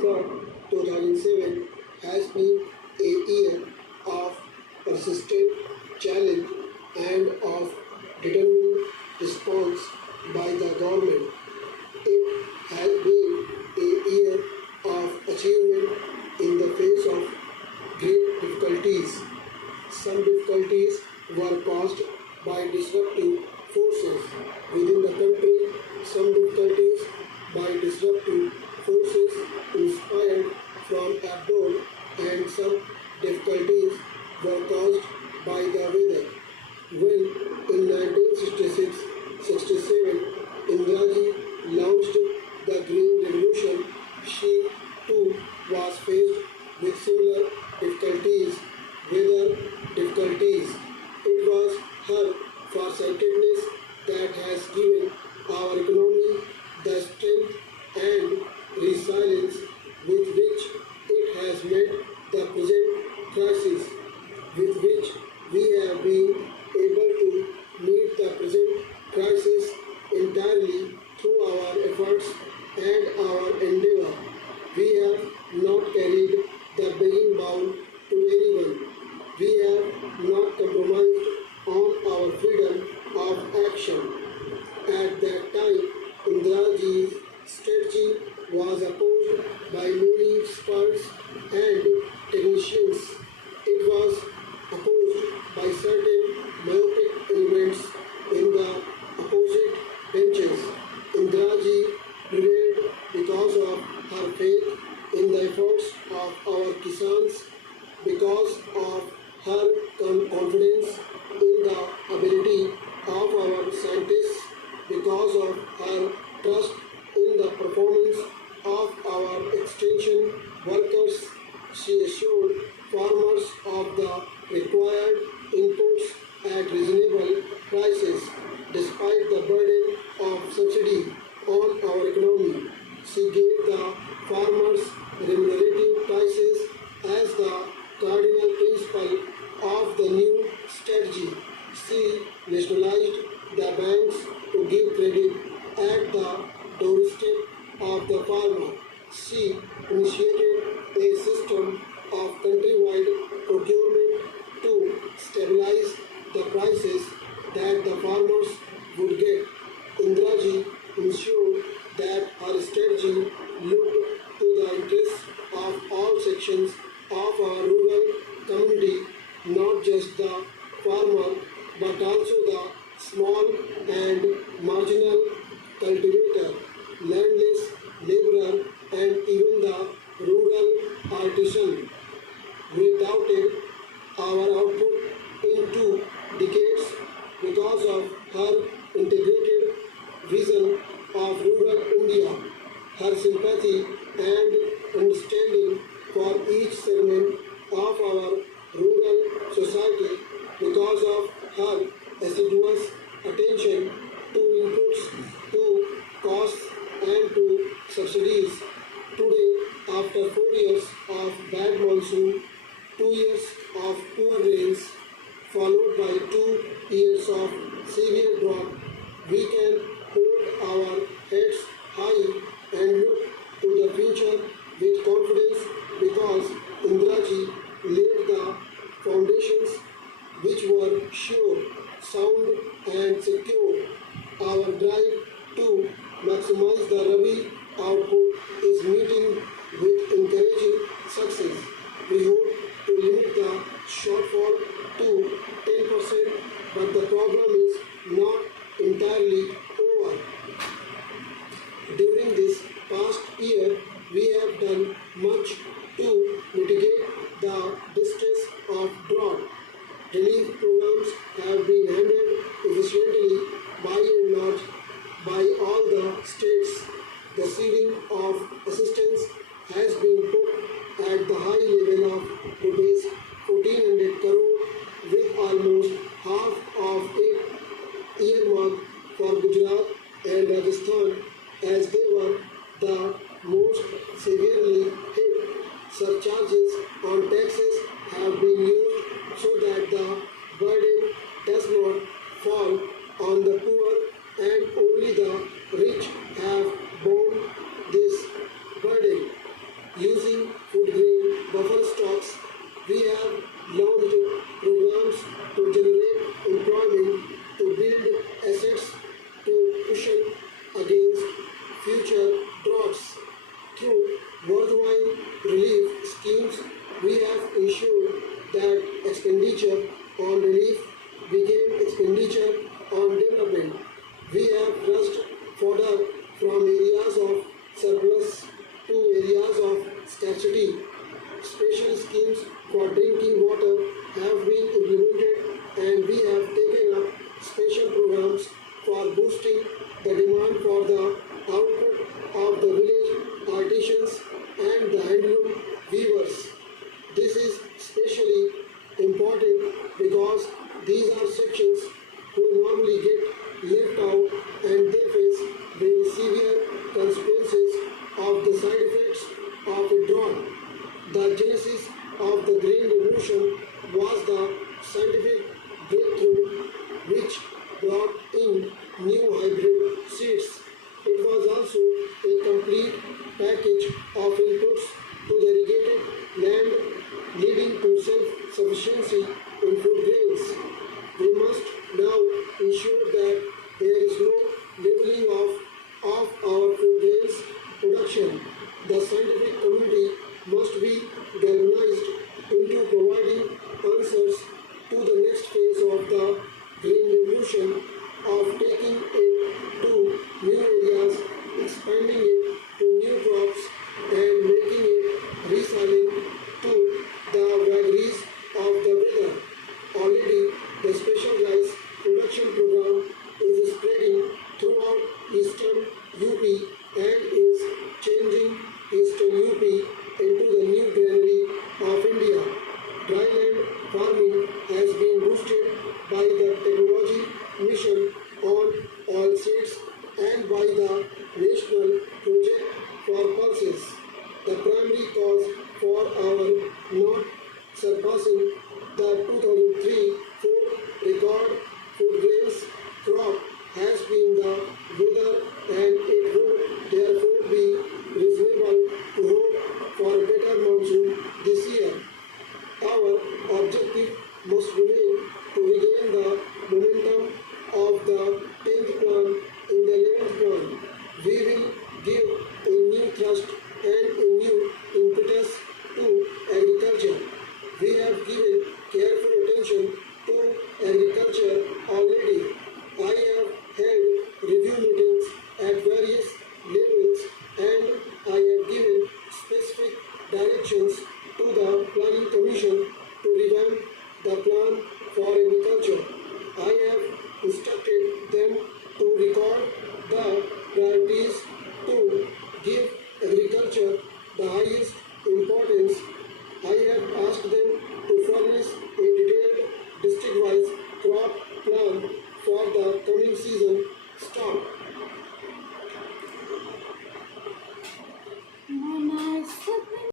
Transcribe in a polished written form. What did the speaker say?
So, 2007 has been a year of persistent challenge and of determined response by the government. It has been a year of achievement in the face of great difficulties. Some difficulties were caused by disruptive forces within the country, some difficulties by disruptive forces inspired from abroad, and some difficulties were caused by the weather. When in 1966-67 Indiraji launched the Green Revolution, she too was faced with similar difficulties, weather difficulties. It was her farsightedness that has given our economy the strength and resilience with which it has met the present crisis, with which we have been able to meet the present crisis entirely through our efforts and our endeavor. We have not carried the begging bowl to anyone. We have not compromised on our freedom of action. At that time, Indiraji's strategy was opposed by many experts and technicians. It was opposed by certain myopic elements in the opposite benches. Indiraji prevailed because of her faith in the efforts of our Kisans, because of her confidence in the ability of our scientists, because of her trust in the performance of our extension workers. She assured farmers of the required inputs at reasonable prices despite the burden of subsidy on our economy. She gave the farmers remunerative prices as the cardinal principle of the new strategy. She nationalized the banks to give credit at the doorstep of the farmer. She initiated a system of countrywide procurement to stabilize the prices that the farmers would get. Indiraji ensured that her strategy looked to the interests of all sections of our rural community, not just the farmer, but also the small and marginal cultivator, landless laborer, and even the rural artisan. We doubted our output in 2 decades because of her integrated vision of rural India, her sympathy and understanding for each segment of our rural society, because of her assiduous attention to inputs, to costs, and to subsidies. Today, after 4 years of bad monsoon, 2 years of poor rains, followed by 2 years of severe drought, we can hold our heads high and look to the future with confidence, because Indiraji laid the foundations which were sure, sound, and secure. Our drive to maximize the Rabi output is meeting with encouraging success. We hope to limit the shortfall to 10%, but the problem is not entirely over. During this past year, we have done much to mitigate the distress of drought. Relief programs have been handled efficiently by and large by all the states. The ceiling of assistance has been put at the high level of rupees 1400 crore, with almost half of it earmarked for Gujarat and Rajasthan, as they were the most severely hit. Surcharges on taxes have been used so that the burden does not fall on the poor, and only the rich have borne this burden. worthwhile relief schemes, we have ensured that expenditure on relief became expenditure on development. We have rushed fodder from areas of surplus to areas of scarcity. Special schemes for drinking water have been implemented, and we have taken up special programs for boosting the demand for the output of the village artisans and the handloom weavers. This is especially important because these are sections who normally get left out, and they face very severe consequences of the side effects of a drought. The genesis of the Green Revolution was the scientific breakthrough which brought in new hybrid seeds. It was also a complete package of inputs to the irrigated land, leading to self-sufficiency in food grains. We must now ensure that there is no leveling off of our food grains production. The scientific community must be galvanized into providing answers to the next phase of the Green Revolution of taking it to new areas, expanding it to new crops, and making it resilient to the vagaries of the weather. Already, the special rice production program is spreading throughout eastern UP and is changing eastern UP into the new granary of India. Dryland farming has been boosted by the technology mission on oilseeds and by the national project for pulses. The primary cause for our not surpassing the 2003-4 record food grains crop has been the weather, and it would therefore be reasonable to hope for a better monsoon this year. Our objective must remain to regain the momentum of the 10th plan in the 11th plan. We will give a new thrust and a new impetus to agriculture. We have given careful attention to agriculture already. I have held review meetings at various levels, and I have given specific directions to the Planning Commission to revamp the plan for agriculture. I have instructed them to record the priorities, to give agriculture the highest importance. I have asked them to furnish a detailed district-wise crop plan for the coming season